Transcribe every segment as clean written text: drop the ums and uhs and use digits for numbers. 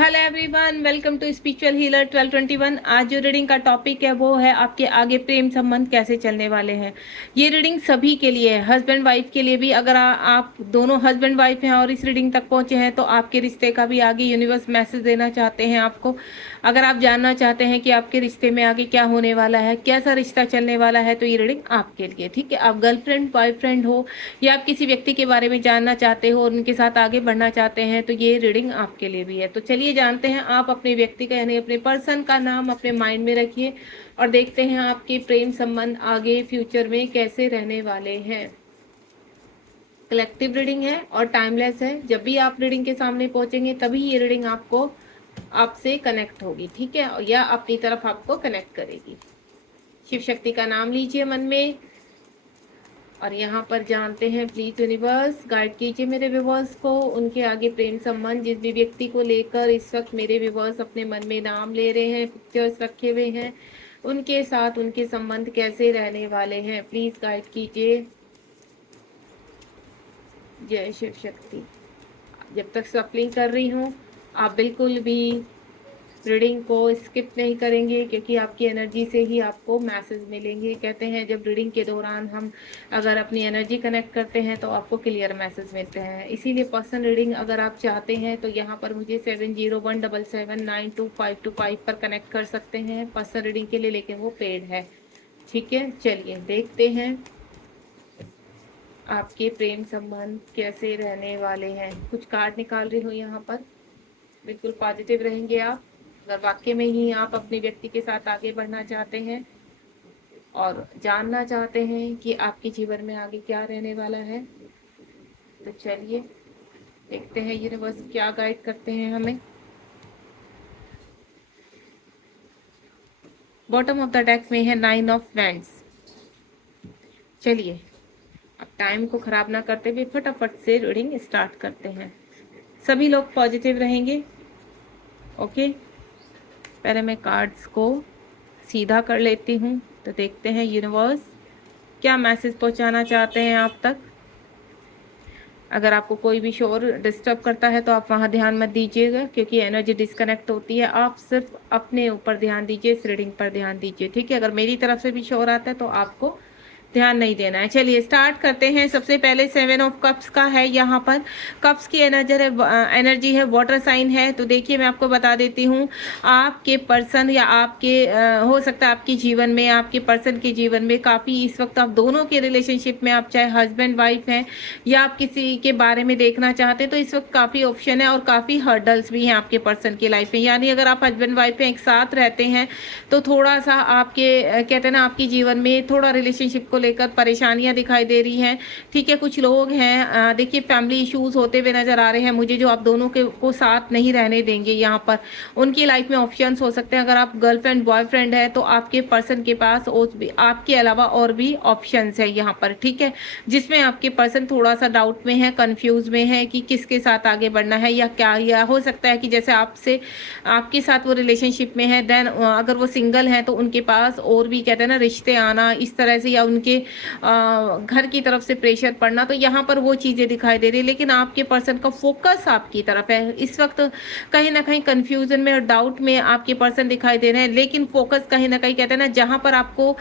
Hello everyone, welcome to spiritual healer 1221। आज जो reading का टॉपिक है वो है आपके आगे प्रेम संबंध कैसे चलने वाले हैं। ये रीडिंग सभी के लिए है, हस्बैंड वाइफ के लिए भी। अगर आप दोनों हस्बैंड वाइफ हैं और इस रीडिंग तक पहुंचे हैं तो आपके रिश्ते का भी आगे यूनिवर्स मैसेज देना चाहते हैं आपको। अगर आप जानना चाहते हैं कि आपके रिश्ते में आगे क्या होने वाला है, कैसा रिश्ता चलने वाला है, तो ये रीडिंग आपके लिए, ठीक है। आप गर्लफ्रेंड बॉयफ्रेंड हो या आप किसी व्यक्ति के बारे में जानना चाहते हो और उनके साथ आगे बढ़ना चाहते हैं तो ये रीडिंग आपके लिए भी है। तो चलिए जानते हैं। आप अपने व्यक्ति का यानी अपने पर्सन का नाम अपने माइंड में रखिए और देखते हैं आपके प्रेम संबंध आगे फ्यूचर में कैसे रहने वाले हैं। कलेक्टिव रीडिंग है और टाइमलेस है। जब भी आप रीडिंग के सामने पहुंचेंगे तभी ये रीडिंग आपको आपसे कनेक्ट होगी, ठीक है, या अपनी तरफ आपको कनेक्ट करेगी। शिव शक्ति का नाम लीजिए मन में और यहाँ पर जानते हैं। प्लीज यूनिवर्स गाइड कीजिए मेरे व्यूवर्स को, उनके आगे प्रेम संबंध जिस भी व्यक्ति को लेकर इस वक्त मेरे व्यूवर्स अपने मन में नाम ले रहे हैं, पिक्चर्स रखे हुए हैं, उनके साथ उनके संबंध कैसे रहने वाले हैं। प्लीज गाइड कीजिए। जय शिव शक्ति। जब तक सफलिंग कर रही हूँ आप बिल्कुल भी रीडिंग को स्किप नहीं करेंगे क्योंकि आपकी एनर्जी से ही आपको मैसेज मिलेंगे। कहते हैं जब रीडिंग के दौरान हम अगर अपनी एनर्जी कनेक्ट करते हैं तो आपको क्लियर मैसेज मिलते हैं। इसीलिए पर्सनल रीडिंग अगर आप चाहते हैं तो यहाँ पर मुझे 7017792525 पर कनेक्ट कर सकते हैं पर्सनल रीडिंग के लिए, लेकिन वो पेड है, ठीक है। चलिए देखते हैं आपके प्रेम संबंध कैसे रहने वाले हैं। कुछ कार्ड निकाल रही हूँ यहाँ पर। बिल्कुल पॉजिटिव रहेंगे आप अगर वाकई में ही आप अपने व्यक्ति के साथ आगे बढ़ना चाहते हैं और जानना चाहते हैं कि आपके जीवन में आगे क्या रहने वाला है। तो चलिए देखते हैं यूनिवर्स क्या गाइड करते हैं हमें। बॉटम ऑफ द डेक में है 9 ऑफ वैंड्स। चलिए अब टाइम को खराब ना करते हुए फटाफट से रीडिंग स्टार्ट करते हैं। सभी लोग पॉजिटिव रहेंगे, ओके। पहले मैं कार्ड्स को सीधा कर लेती हूँ तो देखते हैं यूनिवर्स क्या मैसेज पहुँचाना चाहते हैं आप तक। अगर आपको कोई भी शोर डिस्टर्ब करता है तो आप वहाँ ध्यान मत दीजिएगा क्योंकि एनर्जी डिस्कनेक्ट होती है। आप सिर्फ अपने ऊपर ध्यान दीजिए, इस रीडिंग पर ध्यान दीजिए, ठीक है। अगर मेरी तरफ से भी शोर आता है तो आपको ध्यान नहीं देना है। चलिए स्टार्ट करते हैं। सबसे पहले 7 ऑफ कप्स का है। यहाँ पर कप्स की एनर्जी है, वाटर साइन है। तो देखिए मैं आपको बता देती हूँ, आपके पर्सन या आपके हो सकता है आपके जीवन में, आपके पर्सन के जीवन में काफ़ी इस वक्त आप दोनों के रिलेशनशिप में, आप चाहे हस्बैंड वाइफ हैं या आप किसी के बारे में देखना चाहते हैं तो इस वक्त काफ़ी ऑप्शन है और काफ़ी हर्डल्स भी हैं आपके पर्सन की लाइफ में। यानी अगर आप हस्बैंड वाइफ हैं, एक साथ रहते हैं तो थोड़ा सा आपके कहते हैं ना आपके जीवन में थोड़ा रिलेशनशिप को लेकर परेशानियां दिखाई दे रही हैं, ठीक है। कुछ लोग हैं देखिए फैमिली इश्यूज होते हुए नजर आ रहे हैं मुझे, जो आप दोनों के को साथ नहीं रहने देंगे। यहाँ पर उनकी लाइफ में ऑप्शंस हो सकते हैं। अगर आप गर्लफ्रेंड बॉयफ्रेंड है तो आपके पर्सन के पास आपके अलावा और भी ऑप्शंस है यहाँ पर, ठीक है, जिसमें आपके पर्सन थोड़ा सा डाउट में है, कंफ्यूज में है कि किसके साथ आगे बढ़ना है या क्या। या हो सकता है कि जैसे आपसे आपके साथ वो रिलेशनशिप में है, देन अगर वो सिंगल है तो उनके पास और भी कहते हैं ना रिश्ते आना इस तरह से, या उनके घर की तरफ से प्रेशर पड़ना। तो यहाँ पर वो चीज़ें दिखाई दे रही है, लेकिन आपके पर्सन का फोकस आपकी तरफ है। इस वक्त कहीं ना कहीं कंफ्यूजन में और डाउट में आपके पर्सन दिखाई दे रहे हैं, लेकिन फोकस कहीं ना कहीं कहते हैं ना जहाँ पर आपको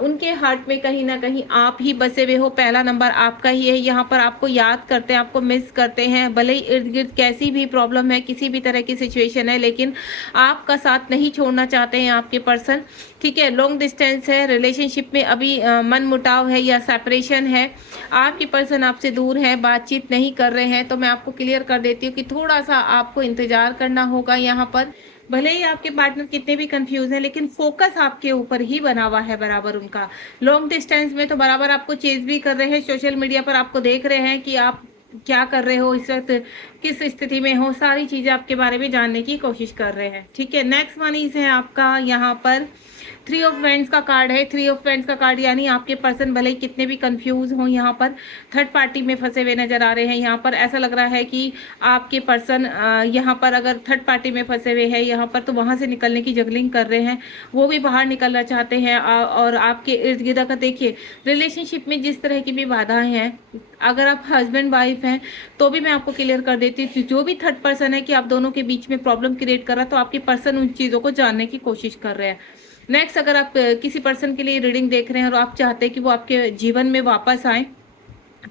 उनके हार्ट में कहीं ना कहीं आप ही बसे हुए हो, पहला नंबर आपका ही है। यहाँ पर आपको याद करते हैं, आपको मिस करते हैं, भले ही इर्द गिर्द कैसी भी प्रॉब्लम है, किसी भी तरह की सिचुएशन है, लेकिन आपका साथ नहीं छोड़ना चाहते हैं आपके पर्सन, ठीक है। लॉन्ग डिस्टेंस है, रिलेशनशिप में अभी मन मुटाव है या सेपरेशन है, आपके पर्सन आपसे दूर है, बातचीत नहीं कर रहे हैं। तो मैं आपको क्लियर कर देती हूँ कि थोड़ा सा आपको इंतजार करना होगा यहाँ पर। भले ही आपके पार्टनर कितने भी कंफ्यूज हैं लेकिन फोकस आपके ऊपर ही बना हुआ है बराबर उनका। लॉन्ग डिस्टेंस में तो बराबर आपको चेज भी कर रहे हैं, सोशल मीडिया पर आपको देख रहे हैं कि आप क्या कर रहे हो, इस वक्त किस स्थिति में हो, सारी चीज़ें आपके बारे में जानने की कोशिश कर रहे हैं, ठीक है। नेक्स्ट वन इज है आपका यहाँ पर 3 ऑफ वैंड्स का कार्ड है। 3 ऑफ वैंड्स का कार्ड यानी आपके पर्सन भले ही कितने भी कंफ्यूज हों, यहाँ पर थर्ड पार्टी में फंसे हुए नजर आ रहे हैं। यहाँ पर ऐसा लग रहा है कि आपके पर्सन यहाँ पर अगर थर्ड पार्टी में फंसे हुए हैं यहाँ पर, तो वहां से निकलने की जगलिंग कर रहे हैं, वो भी बाहर निकलना चाहते हैं। और आपके इर्द गिर्द अगर देखिए रिलेशनशिप में जिस तरह की भी बाधाएं हैं, अगर आप हस्बैंड वाइफ हैं तो भी मैं आपको क्लियर कर देती हूँ, जो भी थर्ड पर्सन है कि आप दोनों के बीच में प्रॉब्लम क्रिएट कर रहा है, तो आपके पर्सन उन चीज़ों को जानने की कोशिश कर रहे हैं। नेक्स्ट, अगर आप किसी पर्सन के लिए रीडिंग देख रहे हैं और आप चाहते हैं कि वो आपके जीवन में वापस आए,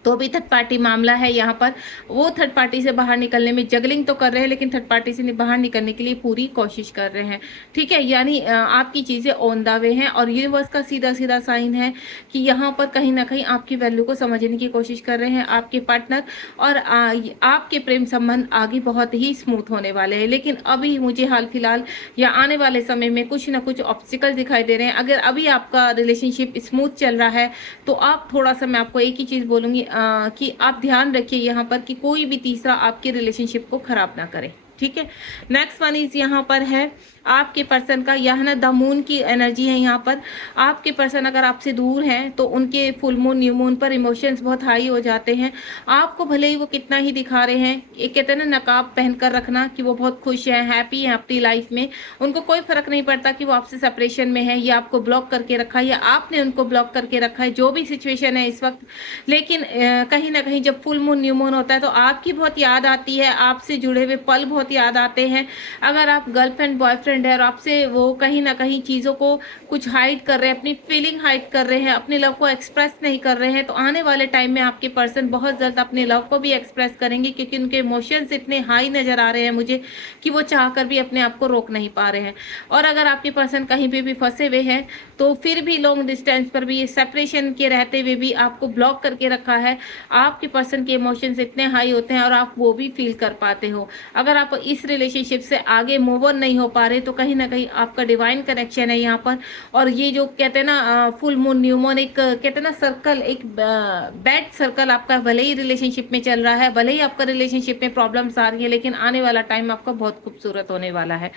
तो भी थर्ड पार्टी मामला है। यहाँ पर वो थर्ड पार्टी से बाहर निकलने में जगलिंग तो कर रहे हैं, लेकिन थर्ड पार्टी से बाहर निकलने के लिए पूरी कोशिश कर रहे हैं। ठीक है, यानी आपकी चीज़ें ऑन द वे हैं और यूनिवर्स का सीधा सीधा साइन है कि यहाँ पर कहीं ना कहीं आपकी वैल्यू को समझने की कोशिश कर रहे हैं आपके पार्टनर, और आपके प्रेम संबंध आगे बहुत ही स्मूथ होने वाले हैं। लेकिन अभी मुझे हाल फिलहाल या आने वाले समय में कुछ ना कुछ ऑब्स्टिकल दिखाई दे रहे हैं। अगर अभी आपका रिलेशनशिप स्मूथ चल रहा है तो आप थोड़ा सा, मैं आपको एक ही चीज़ बोलूँगी कि आप ध्यान रखिए यहाँ पर कि कोई भी तीसरा आपके रिलेशनशिप को खराब ना करे। ठीक है, नेक्स्ट वन इज यहाँ पर है आपके पर्सन का, यह ना द मून की एनर्जी है। यहाँ पर आपके पर्सन अगर आपसे दूर हैं तो उनके फुल मून न्यू मून पर इमोशंस बहुत हाई हो जाते हैं। आपको भले ही वो कितना ही दिखा रहे हैं, एक कहते हैं ना नकाब पहनकर रखना कि वो बहुत खुश हैं, हैप्पी हैं अपनी लाइफ में, उनको कोई फर्क नहीं पड़ता कि वो आपसे सेपरेशन में है या आपको ब्लॉक करके रखा है या आपने उनको ब्लॉक करके रखा है, जो भी सिचुएशन है इस वक्त। लेकिन कहीं ना कहीं जब फुल मून न्यू मून होता है तो आपकी बहुत याद आती है, आपसे जुड़े हुए पल बहुत याद आते हैं। अगर आप गर्लफ्रेंड बॉयफ्रेंड है और आपसे वो कहीं ना कहीं चीज़ों को कुछ हाइड कर रहे हैं, अपनी फीलिंग हाइड कर रहे हैं, अपने लव को एक्सप्रेस नहीं कर रहे हैं, तो आने वाले टाइम में आपके पर्सन बहुत जल्द अपने लव को भी एक्सप्रेस करेंगे, क्योंकि उनके इमोशंस इतने हाई नज़र आ रहे हैं मुझे कि वो चाहकर भी अपने आप को रोक नहीं पा रहे हैं। और अगर आपके पर्सन कहीं पे भी फंसे हुए हैं तो फिर भी लॉन्ग डिस्टेंस पर भी, ये सेपरेशन के रहते हुए भी आपको ब्लॉक करके रखा है। आपके पर्सन के इमोशंस इतने हाई होते हैं और आप वो भी फील कर पाते हो। अगर आप इस रिलेशनशिप से आगे मूव ऑन नहीं हो पा रहे तो कहीं ना कहीं आपका डिवाइन कनेक्शन है यहाँ पर। और ये जो कहते हैं ना फुल मून न्यू मून, एक कहते हैं ना सर्कल, एक बैड सर्कल आपका भले ही रिलेशनशिप में चल रहा है, भले ही आपका रिलेशनशिप में प्रॉब्लम्स आ रही है, लेकिन आने वाला टाइम आपका बहुत खूबसूरत होने वाला है।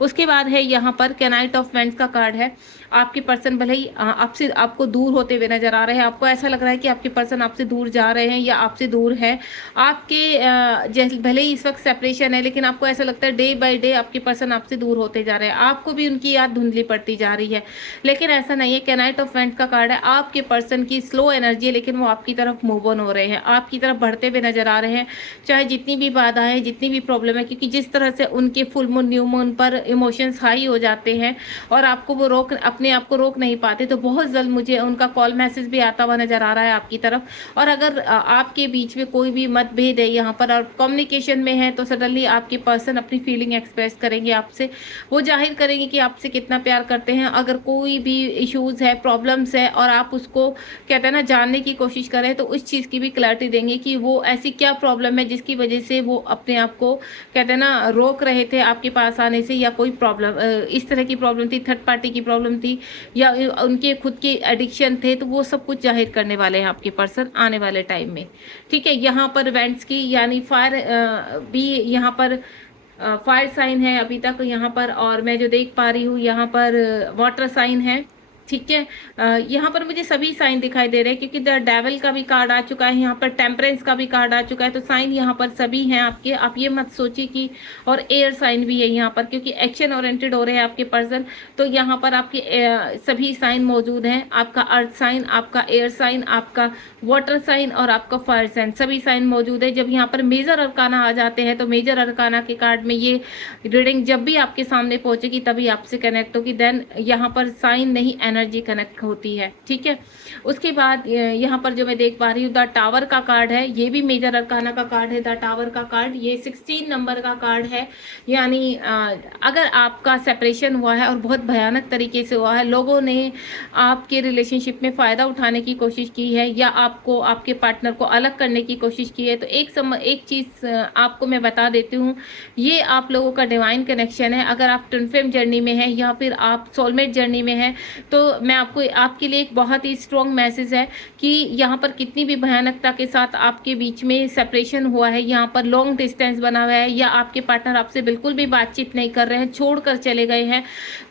उसके बाद है यहाँ पर नाइट ऑफ वैंड्स का कार्ड है। आपके पर्सन भले ही आपसे आपको दूर होते हुए नजर आ रहे हैं, आपको ऐसा लग रहा है कि आपके पर्सन आपसे दूर जा रहे हैं या आपसे दूर है। आपके जैसे भले ही इस वक्त सेपरेशन है, लेकिन आपको ऐसा लगता है डे बाय डे आपके पर्सन आपसे दूर होते जा रहे हैं, आपको भी उनकी याद धुंधली पड़ती जा रही है। लेकिन ऐसा नहीं है, नाइट ऑफ वैंड्स का कार्ड है। आपके पर्सन की स्लो एनर्जी है, लेकिन वो आपकी तरफ मूव ऑन हो रहे हैं, आपकी तरफ बढ़ते हुए नजर आ रहे हैं, चाहे जितनी भी बाधाएं, जितनी भी प्रॉब्लम है। क्योंकि जिस तरह से उनके फुल मून न्यू मून पर इमोशंस हाई हो जाते हैं और आपको वो अपने आप को रोक नहीं पाते, तो बहुत जल्द मुझे उनका कॉल मैसेज भी आता हुआ नजर आ रहा है आपकी तरफ। और अगर आपके बीच में कोई भी मतभेद है यहाँ पर और कम्युनिकेशन में है, तो सडनली आपके पर्सन अपनी फीलिंग एक्सप्रेस करेंगे आपसे, वो जाहिर करेंगे कि आपसे कितना प्यार करते हैं। अगर कोई भी इश्यूज है, प्रॉब्लम्स है और आप उसको कहते हैं ना जानने की कोशिश करें, तो उस चीज़ की भी क्लैरिटी देंगे कि वो ऐसी क्या प्रॉब्लम है जिसकी वजह से वो अपने आप को कहते हैं ना रोक रहे थे आपके पास आने से, या कोई प्रॉब्लम इस तरह की प्रॉब्लम थी, थर्ड पार्टी की प्रॉब्लम थी, या उनके खुद के एडिक्शन थे, तो वो सब कुछ जाहिर करने वाले हैं आपके पर्सन आने वाले टाइम में। ठीक है, यहाँ पर वेंट्स की यानी फायर भी यहाँ पर फायर साइन है अभी तक यहाँ पर, और मैं जो देख पा रही हूँ यहाँ पर वाटर साइन है। ठीक है, यहाँ पर मुझे सभी साइन दिखाई दे रहे हैं, क्योंकि द डेविल का भी कार्ड आ चुका है, यहाँ पर टेम्परेंस का भी कार्ड आ चुका है, तो साइन यहाँ पर सभी हैं आपके। आप ये मत सोचिए कि, और एयर साइन भी है यहाँ पर, क्योंकि एक्शन ओरिएंटेड हो रहे हैं आपके पर्सन, तो यहाँ पर आपके सभी साइन मौजूद हैं। आपका अर्थ साइन, आपका एयर साइन, आपका वाटर साइन और आपका फायर साइन, सभी साइन मौजूद है। जब यहाँ पर मेजर अरकाना आ जाते हैं, तो मेजर अरकाना के कार्ड में ये रीडिंग जब भी आपके सामने पहुंचेगी तभी आपसे कनेक्ट होगी, देन यहाँ पर साइन नहीं एनर्जी कनेक्ट होती है। ठीक है, उसके बाद यहाँ पर जो मैं देख पा रही हूँ द टावर का कार्ड है, ये भी मेजर अरकाना का कार्ड है। द टावर का कार्ड ये 16 नंबर का कार्ड है, यानी अगर आपका सेपरेशन हुआ है और बहुत भयानक तरीके से हुआ है, लोगों ने आपके रिलेशनशिप में फ़ायदा उठाने की कोशिश की है या आपको, आपके पार्टनर को अलग करने की कोशिश की है, तो एक चीज़ आपको मैं बता देती हूँ, ये आप लोगों का डिवाइन कनेक्शन है। अगर आप ट्विन फ्लेम जर्नी में हैं या फिर आप सोलमेट जर्नी में हैं, तो मैं आपको आपके लिए एक बहुत ही स्ट्रॉन्ग मैसेज है कि यहाँ पर कितनी भी भयानकता के साथ आपके बीच में सेपरेशन हुआ है, यहाँ पर लॉन्ग डिस्टेंस बना हुआ है, या आपके पार्टनर आपसे बिल्कुल भी बातचीत नहीं कर रहे हैं, छोड़कर चले गए हैं,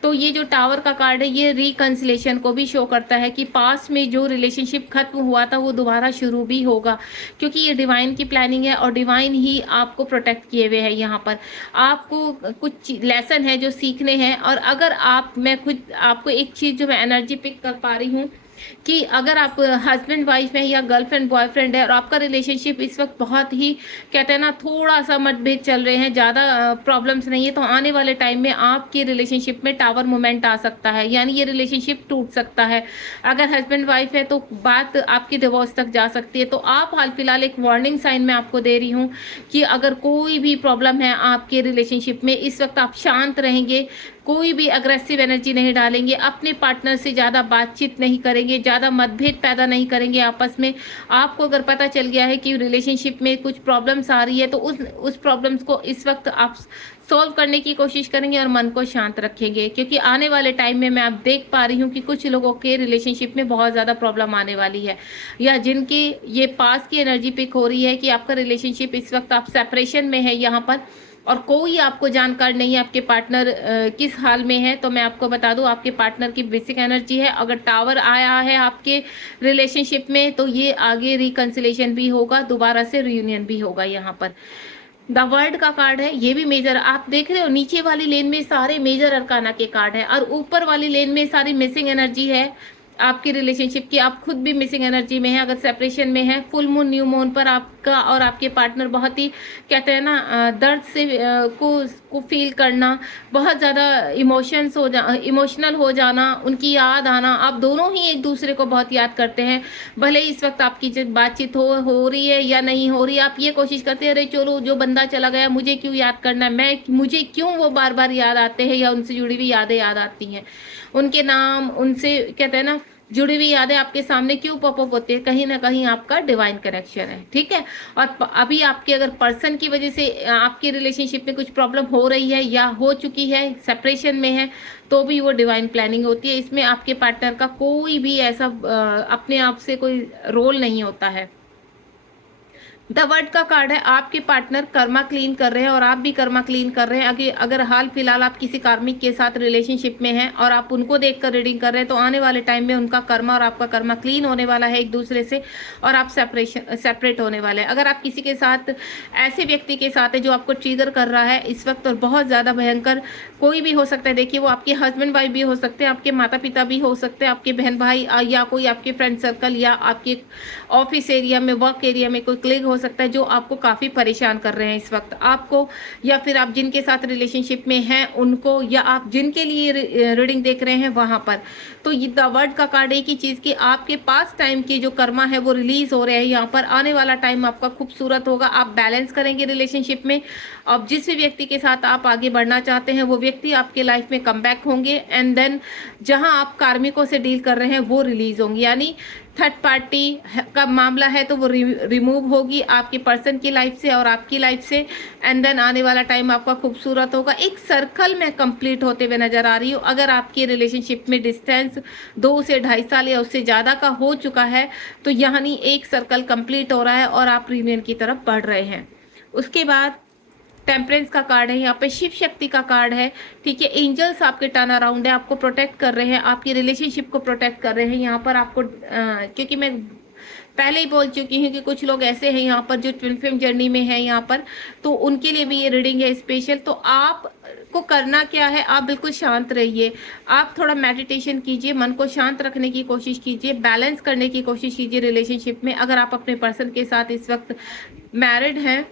तो ये जो टावर का कार्ड है ये रिकंसिलेशन को भी शो करता है कि पास्ट में जो रिलेशनशिप खत्म हुआ था वो दोबारा शुरू भी होगा, क्योंकि ये डिवाइन की प्लानिंग है और डिवाइन ही आपको प्रोटेक्ट किए हुए हैं। यहाँ पर आपको कुछ लेसन है जो सीखने हैं, और अगर मैं खुद आपको एक चीज़ जो मैं एनर्जी पिक कर पा रही हूँ कि अगर आप हस्बैंड वाइफ है या गर्लफ्रेंड बॉयफ्रेंड है और आपका रिलेशनशिप इस वक्त बहुत ही कहते हैं ना थोड़ा सा मतभेद चल रहे हैं, ज़्यादा प्रॉब्लम्स नहीं है, तो आने वाले टाइम में आपके रिलेशनशिप में टावर मोमेंट आ सकता है, यानी ये रिलेशनशिप टूट सकता है। अगर हस्बैंड वाइफ है तो बात आपकी डिवोर्स तक जा सकती है। तो आप हाल फिलहाल एक वार्निंग साइन मैं आपको दे रही हूँ कि अगर कोई भी प्रॉब्लम है आपके रिलेशनशिप में, इस वक्त आप शांत रहेंगे, कोई भी अग्रेसिव एनर्जी नहीं डालेंगे, अपने पार्टनर से ज़्यादा बातचीत नहीं करेंगे, ज़्यादा मतभेद पैदा नहीं करेंगे आपस में। आपको अगर पता चल गया है कि रिलेशनशिप में कुछ प्रॉब्लम्स आ रही है तो उस प्रॉब्लम्स को इस वक्त आप सॉल्व करने की कोशिश करेंगे और मन को शांत रखेंगे, क्योंकि आने वाले टाइम में मैं आप देख पा रही हूँ कि कुछ लोगों के रिलेशनशिप में बहुत ज़्यादा प्रॉब्लम आने वाली है, या जिनकी ये पास की एनर्जी पिक हो रही है कि आपका रिलेशनशिप इस वक्त आप सेपरेशन में है यहाँ पर, और कोई आपको जानकार नहीं है आपके पार्टनर किस हाल में है। तो मैं आपको बता दूं आपके पार्टनर की बेसिक एनर्जी है, अगर टावर आया है आपके रिलेशनशिप में तो ये आगे रिकंसिलेशन भी होगा, दोबारा से रियूनियन भी होगा। यहाँ पर द वर्ल्ड का कार्ड है, ये भी मेजर, आप देख रहे हो नीचे वाली लेन में सारे मेजर अरकाना के कार्ड है और ऊपर वाली लेन में सारी मिसिंग एनर्जी है आपकी रिलेशनशिप की। आप खुद भी मिसिंग एनर्जी में है, अगर सेपरेशन में है, फुल मून न्यू मून पर आपका और आपके पार्टनर बहुत ही कहते हैं ना दर्द से को फील करना, बहुत ज़्यादा इमोशनल हो जाना, उनकी याद आना, आप दोनों ही एक दूसरे को बहुत याद करते हैं। भले ही इस वक्त आपकी बातचीत हो रही है या नहीं हो रही, आप ये कोशिश करते हैं अरे चलो जो बंदा चला गया मुझे क्यों याद करना है, मुझे क्यों वो बार बार याद आते हैं, या उनसे जुड़ी हुई यादें याद आती हैं, उनके नाम, उनसे कहते हैं ना जुड़ी हुई यादें आपके सामने क्यों पॉपअप होती है, कहीं ना कहीं आपका डिवाइन कनेक्शन है। ठीक है, और अभी आपके अगर पर्सन की वजह से आपके रिलेशनशिप में कुछ प्रॉब्लम हो रही है या हो चुकी है, सेपरेशन में है, तो भी वो डिवाइन प्लानिंग होती है। इसमें आपके पार्टनर का कोई भी ऐसा अपने आप से कोई रोल नहीं होता है। द वर्ड का कार्ड है, आपके पार्टनर कर्मा क्लीन कर रहे हैं और आप भी कर्मा क्लीन कर रहे हैं। अगर हाल फिलहाल आप किसी कार्मिक के साथ रिलेशनशिप में हैं और आप उनको देखकर रीडिंग कर रहे हैं, तो आने वाले टाइम में उनका कर्मा और आपका कर्मा क्लीन होने वाला है एक दूसरे से, और आप सेपरेट होने वाले हैं। अगर आप किसी के साथ ऐसे व्यक्ति के साथ है जो आपको ट्रिगर कर रहा है इस वक्त, और बहुत ज़्यादा भयंकर, कोई भी हो सकता है, देखिए वो आपके हस्बैंड वाइफ भी हो सकते हैं, आपके माता पिता भी हो सकते हैं, आपके बहन भाई, या कोई आपके फ्रेंड सर्कल, या आपके ऑफिस एरिया में, वर्क एरिया में कोई क्लिक हो सकता है जो आपको काफ़ी परेशान कर रहे हैं इस वक्त आपको, या फिर आप जिनके साथ रिलेशनशिप में हैं उनको, या आप जिनके लिए रीडिंग देख रहे हैं वहां पर। तो ये द वर्ड का कार्ड एक ही चीज़ कि आपके पास टाइम के जो कर्मा है वो रिलीज हो रहे हैं यहाँ पर। आने वाला टाइम आपका खूबसूरत होगा, आप बैलेंस करेंगे रिलेशनशिप में। अब जिस भी व्यक्ति के साथ आप आगे बढ़ना चाहते हैं वो व्यक्ति आपके लाइफ में कम बैक होंगे, एंड देन जहां आप कार्मिकों से डील कर रहे हैं वो रिलीज होंगे, यानी थर्ड पार्टी का मामला है तो वो रिमूव होगी आपके पर्सन की लाइफ से और आपकी लाइफ से, एंड देन आने वाला टाइम आपका खूबसूरत होगा। एक सर्कल में कंप्लीट होते हुए नजर आ रही हूँ। अगर आपकी रिलेशनशिप में डिस्टेंस 2 से 2.5 साल या उससे ज़्यादा का हो चुका है, तो यानी एक सर्कल कंप्लीट हो रहा है और आप रीयूनियन की तरफ बढ़ रहे हैं। उसके बाद टेम्परेंस का कार्ड है, यहाँ पे शिव शक्ति का कार्ड है। ठीक है, एंजल्स आपके टर्न अराउंड है, आपको प्रोटेक्ट कर रहे हैं, आपकी रिलेशनशिप को प्रोटेक्ट कर रहे हैं यहाँ पर आपको, क्योंकि मैं पहले ही बोल चुकी हूँ कि कुछ लोग ऐसे हैं यहाँ पर जो ट्विन फ्लेम जर्नी में है यहाँ पर, तो उनके लिए भी ये रीडिंग है स्पेशल। तो आप को करना क्या है, आप बिल्कुल शांत रहिए, आप थोड़ा मेडिटेशन कीजिए, मन को शांत रखने की कोशिश कीजिए, बैलेंस करने की कोशिश कीजिए रिलेशनशिप में। अगर आप अपने पर्सन के साथ इस वक्त मैरिड हैं,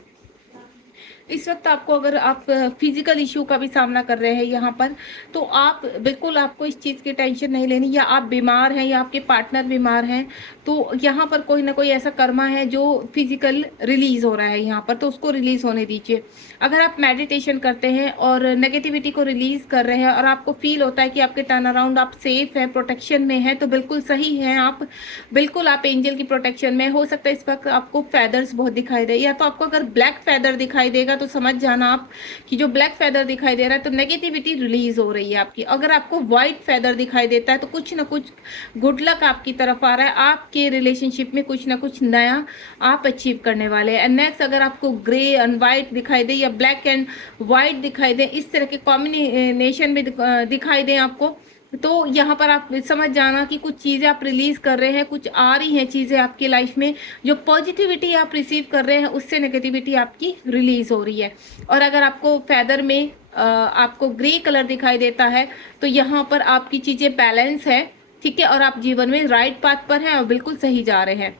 इस वक्त आपको, अगर आप फिजिकल इशू का भी सामना कर रहे हैं यहाँ पर, तो आप बिल्कुल, आपको इस चीज़ की टेंशन नहीं लेनी, या आप बीमार हैं या आपके पार्टनर बीमार हैं, तो यहाँ पर कोई ना कोई ऐसा कर्मा है जो फिजिकल रिलीज हो रहा है यहाँ पर, तो उसको रिलीज होने दीजिए। अगर आप मेडिटेशन करते हैं और नेगेटिविटी को रिलीज कर रहे हैं और आपको फील होता है कि आपके टर्न अराउंड आप सेफ है, प्रोटेक्शन में है, तो बिल्कुल सही है, आप बिल्कुल आप एंजल की प्रोटेक्शन में। हो सकता है इस वक्त आपको फेदर्स बहुत दिखाई दे, या तो आपको अगर ब्लैक फेदर दिखाई देगा तो समझ जाना आप कि जो ब्लैक फेदर दिखाई दे रहा है तो नेगेटिविटी रिलीज हो रही है आपकी। अगर आपको व्हाइट फेदर दिखाई देता है तो कुछ ना कुछ गुड लक आपकी तरफ आ रहा है, आपके रिलेशनशिप में कुछ ना कुछ नया आप अचीव करने वाले हैं। एंड नेक्स्ट, अगर आपको ग्रे एंड व्हाइट दिखाई दे या ब्लैक एंड व्हाइट दिखाई दे, इस तरह के कॉम्बिनेशन में दिखाई दे आपको, तो यहाँ पर आप समझ जाना कि कुछ चीज़ें आप रिलीज कर रहे हैं, कुछ आ रही हैं चीज़ें आपकी लाइफ में। जो पॉजिटिविटी आप रिसीव कर रहे हैं उससे नेगेटिविटी आपकी रिलीज हो रही है। और अगर आपको फेदर में आपको ग्रे कलर दिखाई देता है तो यहाँ पर आपकी चीज़ें बैलेंस है, ठीक है, और आप जीवन में राइट पाथ पर हैं और बिल्कुल सही जा रहे हैं।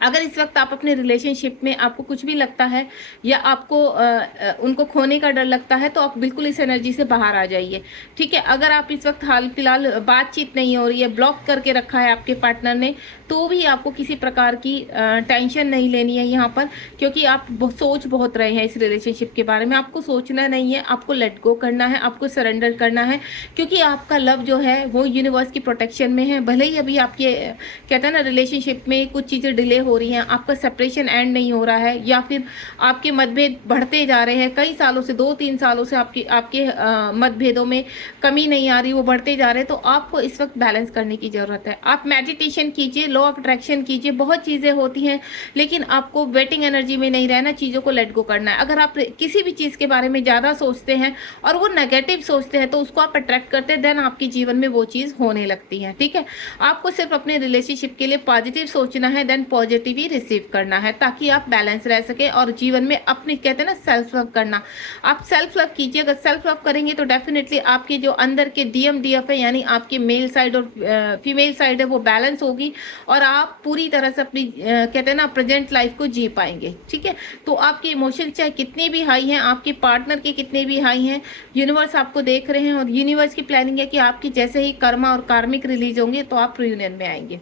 अगर इस वक्त आप अपने रिलेशनशिप में आपको कुछ भी लगता है या आपको उनको खोने का डर लगता है तो आप बिल्कुल इस एनर्जी से बाहर आ जाइए, ठीक है। अगर आप इस वक्त हाल फिलहाल बातचीत नहीं हो रही है, ब्लॉक करके रखा है आपके पार्टनर ने, तो भी आपको किसी प्रकार की टेंशन नहीं लेनी है यहाँ पर, क्योंकि आप सोच बहुत रहे हैं इस रिलेशनशिप के बारे में। आपको सोचना नहीं है, आपको लेट गो करना है, आपको सरेंडर करना है, क्योंकि आपका लव जो है वो यूनिवर्स की प्रोटेक्शन में है। भले ही अभी आपके कहते हैं ना रिलेशनशिप में कुछ चीज़ें डिले हो रही हैं, आपका सेपरेशन एंड नहीं हो रहा है, या फिर आपके मतभेद बढ़ते जा रहे हैं कई सालों से, 2-3 सालों से आपके मतभेदों में कमी नहीं आ रही, वो बढ़ते जा रहे हैं, तो आपको इस वक्त बैलेंस करने की ज़रूरत है। आप मेडिटेशन कीजिए, लॉ ऑफ अट्रैक्शन कीजिए, बहुत चीज़ें होती हैं, लेकिन आपको वेटिंग एनर्जी में नहीं रहना, चीज़ों को लेट गो करना है। अगर आप किसी भी चीज़ के बारे में ज़्यादा सोचते हैं और वो नेगेटिव सोचते हैं तो उसको आप अट्रैक्ट करते हैं, देन आपके जीवन में वो चीज़ होने लगती है, ठीक है। आपको सिर्फ अपने रिलेशनशिप के लिए पॉजिटिव सोचना है, देन पॉजिटिव ही रिसीव करना है, ताकि आप बैलेंस रह सके और जीवन में अपने कहते हैं ना सेल्फ लव करना। आप सेल्फ लव कीजिए, अगर सेल्फ लव करेंगे तो डेफिनेटली आपके जो अंदर के DMDF है, यानी आपके मेल साइड और फीमेल साइड है, वो बैलेंस होगी और आप पूरी तरह से अपनी कहते हैं ना प्रेजेंट लाइफ को जी पाएंगे, ठीक है। तो आपके इमोशन चाहे कितने भी हाई हैं, आपके पार्टनर के कितने भी हाई हैं, यूनिवर्स आपको देख रहे हैं और यूनिवर्स की प्लानिंग है कि आपकी जैसे ही कर्मा और कार्मिक रिलीज होंगे तो आप रियूनियन में आएंगे।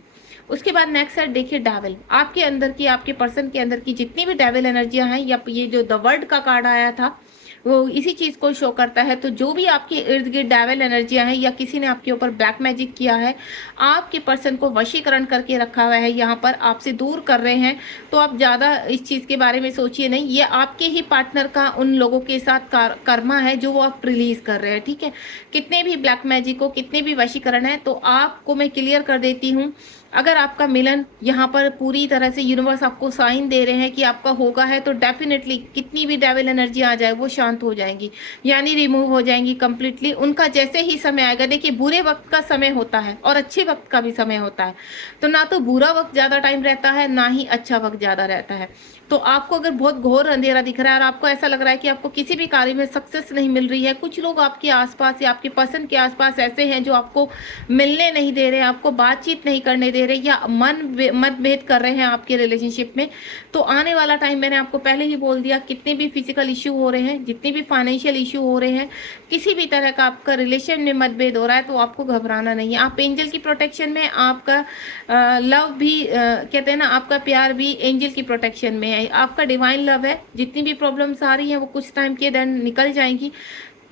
उसके बाद नेक्स्ट है, देखिए डेविल। आपके अंदर की, आपके पर्सन के अंदर की जितनी भी डेविल एनर्जियां हैं, या ये जो द वर्ल्ड का कार्ड आया था वो इसी चीज़ को शो करता है। तो जो भी आपके इर्द गिर्द डेविल एनर्जियां हैं या किसी ने आपके ऊपर ब्लैक मैजिक किया है, आपके पर्सन को वशीकरण करके रखा हुआ है, यहाँ पर आपसे दूर कर रहे हैं, तो आप ज़्यादा इस चीज़ के बारे में सोचिए नहीं। ये आपके ही पार्टनर का उन लोगों के साथ कर्मा है जो वो आप रिलीज कर रहे हैं, ठीक है। कितने भी ब्लैक मैजिक हो, कितने भी वशीकरण है, तो आपको मैं क्लियर कर देती हूँ, अगर आपका मिलन यहाँ पर पूरी तरह से यूनिवर्स आपको साइन दे रहे हैं कि आपका होगा है, तो डेफिनेटली कितनी भी डेविल एनर्जी आ जाए वो शांत हो जाएंगी, यानी रिमूव हो जाएंगी कंप्लीटली। उनका जैसे ही समय आएगा, देखिए बुरे वक्त का समय होता है और अच्छे वक्त का भी समय होता है, तो ना तो बुरा वक्त ज़्यादा टाइम रहता है, ना ही अच्छा वक्त ज़्यादा रहता है। तो आपको अगर बहुत घोर अंधेरा दिख रहा है और आपको ऐसा लग रहा है कि आपको किसी भी कार्य में सक्सेस नहीं मिल रही है, कुछ लोग आपके आसपास या आपके पसंद के आसपास ऐसे हैं जो आपको मिलने नहीं दे रहे, आपको बातचीत नहीं करने दे रहे, या मतभेद कर रहे हैं आपके रिलेशनशिप में, तो आने वाला टाइम, मैंने आपको पहले ही बोल दिया, कितने भी फिजिकल इश्यू हो रहे हैं, जितने भी फाइनेंशियल इश्यू हो रहे हैं, किसी भी तरह का आपका रिलेशन में मतभेद हो रहा है, तो आपको घबराना नहीं है। आप एंजल की प्रोटेक्शन में, आपका लव भी कहते हैं ना, आपका प्यार भी एंजल की प्रोटेक्शन में है, आपका डिवाइन लव है। जितनी भी प्रॉब्लम्स आ रही हैं वो कुछ टाइम के देन निकल जाएंगी।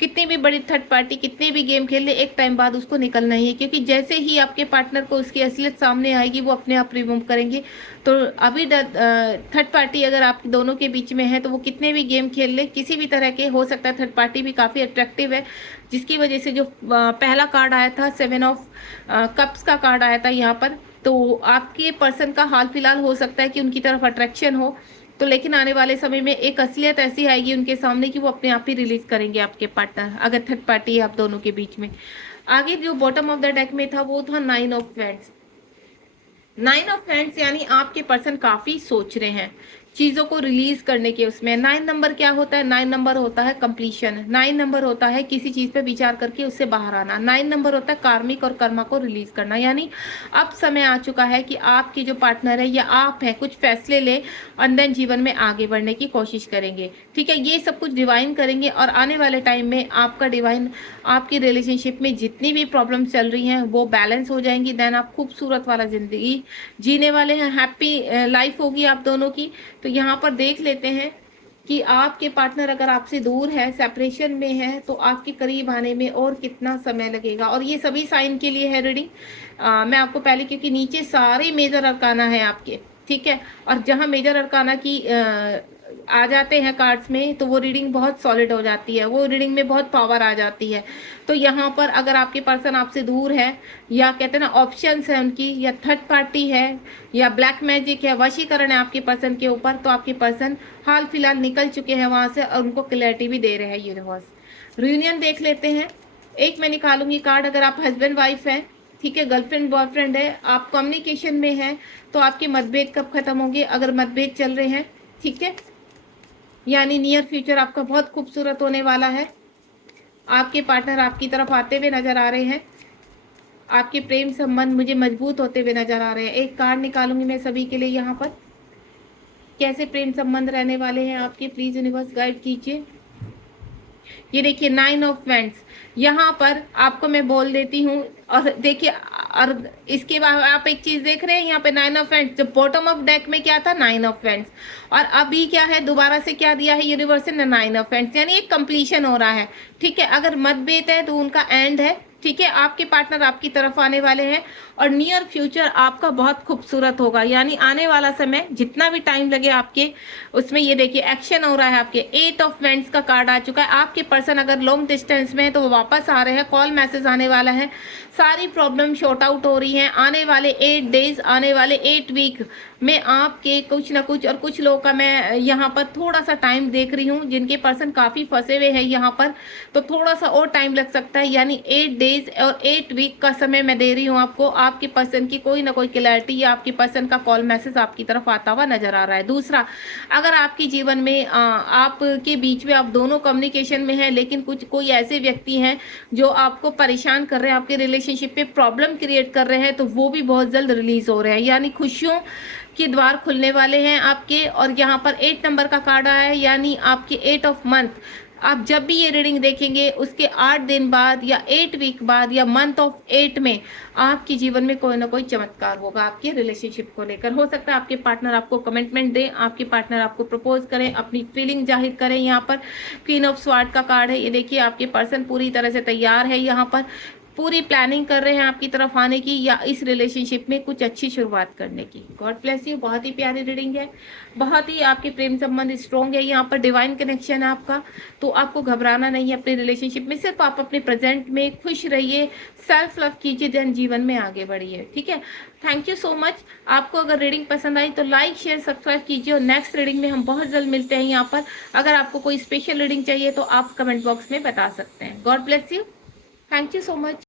कितनी भी बड़ी थर्ड पार्टी कितने भी गेम खेल ले, एक टाइम बाद उसको निकलना ही है, क्योंकि जैसे ही आपके पार्टनर को उसकी असलियत सामने आएगी वो अपने आप रिमूव करेंगे। तो अभी थर्ड पार्टी अगर आप दोनों के बीच में है तो वो कितने भी गेम खेल ले, किसी भी तरह के, हो सकता है थर्ड पार्टी भी काफ़ी अट्रैक्टिव है, जिसकी वजह से जो पहला कार्ड आया था 7 ऑफ कप्स का कार्ड आया था यहाँ पर, तो आपके पर्सन का हाल फिलहाल हो सकता है कि उनकी तरफ अट्रैक्शन हो, तो लेकिन आने वाले समय में एक असलियत ऐसी आएगी उनके सामने कि वो अपने आप ही रिलीज करेंगे आपके पार्टनर, अगर थर्ड पार्टी है आप दोनों के बीच में। आगे जो बॉटम ऑफ द डेक में था वो था 9 ऑफ वैंड्स। 9 ऑफ वैंड्स यानी आपके पर्सन काफी सोच रहे हैं चीजों को रिलीज करने के उसमें। 9 नंबर क्या होता है? 9 नंबर होता है कंप्लीशन। 9 नंबर होता है किसी चीज पे विचार करके उससे बाहर आना। 9 नंबर होता है कार्मिक और कर्मा को रिलीज करना, यानी अब समय आ चुका है कि आपकी जो पार्टनर है या आप है कुछ फैसले ले और देन जीवन में आगे बढ़ने की कोशिश करेंगे, ठीक है। ये सब कुछ डिवाइन करेंगे और आने वाले टाइम में आपका डिवाइन आपकी रिलेशनशिप में जितनी भी प्रॉब्लम चल रही हैं वो बैलेंस हो जाएंगी। देन आप खूबसूरत वाला जिंदगी जीने वाले हैं, हैप्पी लाइफ होगी आप दोनों की। तो यहाँ पर देख लेते हैं कि आपके पार्टनर अगर आपसे दूर है, सेपरेशन में है, तो आपके करीब आने में और कितना समय लगेगा। और ये सभी साइन के लिए है रीडिंग। मैं आपको पहले, क्योंकि नीचे सारे मेजर अरकाना है आपके, ठीक है, और जहाँ मेजर अरकाना की आ जाते हैं कार्ड्स में तो वो रीडिंग बहुत सॉलिड हो जाती है, वो रीडिंग में बहुत पावर आ जाती है। तो यहाँ पर अगर आपके पर्सन आपसे दूर है, या कहते हैं ना ऑप्शंस है उनकी, या थर्ड पार्टी है, या ब्लैक मैजिक है, वशीकरण है आपके पर्सन के ऊपर, तो आपके पर्सन हाल फिलहाल निकल चुके हैं वहां से और उनको क्लैरिटी भी दे रहे हैं यूनिवर्स। रियूनियन देख लेते हैं। एक मैं निकालूंगी कार्ड, अगर आप हस्बैंड वाइफ है, ठीक है, गर्लफ्रेंड बॉयफ्रेंड है, आप कम्युनिकेशन में हैं, तो आपके मतभेद कब खत्म होंगे, अगर मतभेद चल रहे हैं, ठीक है, यानी नियर फ्यूचर आपका बहुत खूबसूरत होने वाला है। आपके पार्टनर आपकी तरफ आते हुए नजर आ रहे हैं, आपके प्रेम संबंध मुझे मजबूत होते हुए नजर आ रहे हैं। एक कार्ड निकालूंगी मैं सभी के लिए यहाँ पर, कैसे प्रेम संबंध रहने वाले हैं आपके, प्लीज यूनिवर्स गाइड कीजिए। ये देखिए 9 ऑफ वैंड्स, यहाँ पर आपको मैं बोल देती हूँ, और देखिए, और इसके बाद आप एक चीज देख रहे हैं यहाँ पे 9 ऑफ वैंड्स, जो बॉटम ऑफ डेक में क्या था 9 ऑफ वैंड्स, और अभी क्या है दोबारा से क्या दिया है यूनिवर्स ने 9 ऑफ वैंड्स, यानी एक कंप्लीशन हो रहा है, ठीक है। अगर मतभेद है तो उनका एंड है, ठीक है। आपके पार्टनर आपकी तरफ आने वाले हैं और नियर फ्यूचर आपका बहुत खूबसूरत होगा, यानी आने वाला समय जितना भी टाइम लगे आपके उसमें, ये देखिए एक्शन हो रहा है। आपके 8 ऑफ वैंड्स का कार्ड आ चुका है। आपके पर्सन अगर लॉन्ग डिस्टेंस में है तो वो वापस आ रहे हैं, कॉल मैसेज आने वाला है, सारी प्रॉब्लम शॉर्ट आउट हो रही हैं। आने वाले 8 डेज, आने वाले 8 वीक में आपके कुछ ना कुछ, और कुछ लोगों का मैं यहाँ पर थोड़ा सा टाइम देख रही हूँ, जिनके पर्सन काफ़ी फंसे हुए हैं यहाँ पर, तो थोड़ा सा और टाइम लग सकता है, यानी 8 डेज और 8 वीक का समय मैं दे रही हूँ आपको। आपके पर्सन की कोई ना कोई क्लैरिटी या आपके पर्सन का कॉल मैसेज आपकी तरफ आता हुआ नजर आ रहा है। दूसरा, अगर आपके जीवन में आपके बीच में आप दोनों कम्युनिकेशन में हैं, लेकिन कुछ कोई ऐसे व्यक्ति हैं जो आपको परेशान कर रहे हैं, आपके रिलेशनशिप पे प्रॉब्लम क्रिएट कर रहे हैं, तो वो भी बहुत जल्द रिलीज हो रहे हैं, यानी खुशियों के द्वार खुलने वाले हैं आपके। और यहाँ पर 8 नंबर का कार्ड आया है, यानी आपके 8 ऑफ मंथ, आप जब भी ये रीडिंग देखेंगे उसके 8 दिन बाद या 8 वीक बाद या मंथ ऑफ 8 में आपके जीवन में कोई ना कोई चमत्कार होगा आपके रिलेशनशिप को लेकर। हो सकता है आपके पार्टनर आपको कमिटमेंट दें, आपके पार्टनर आपको प्रपोज करें, अपनी फीलिंग जाहिर करें। यहाँ पर क्वीन ऑफ स्वॉर्ड का कार्ड है, ये देखिए आपके पर्सन पूरी तरह से तैयार है, यहाँ पर पूरी प्लानिंग कर रहे हैं आपकी तरफ आने की, या इस रिलेशनशिप में कुछ अच्छी शुरुआत करने की। God bless you. बहुत ही प्यारी रीडिंग है, बहुत ही आपके प्रेम संबंध स्ट्रॉन्ग है, यहाँ पर डिवाइन कनेक्शन है आपका, तो आपको घबराना नहीं है अपने रिलेशनशिप में, सिर्फ आप अपने प्रेजेंट में खुश रहिए, सेल्फ लव कीजिए, देन जीवन में आगे बढ़िए, ठीक है। Thank you so much. आपको अगर रीडिंग पसंद आई तो लाइक शेयर सब्सक्राइब कीजिए, और नेक्स्ट रीडिंग में हम बहुत जल्द मिलते हैं यहाँ पर। अगर आपको कोई स्पेशल रीडिंग चाहिए तो आप कमेंट बॉक्स में बता सकते हैं। God bless you, thank you so much.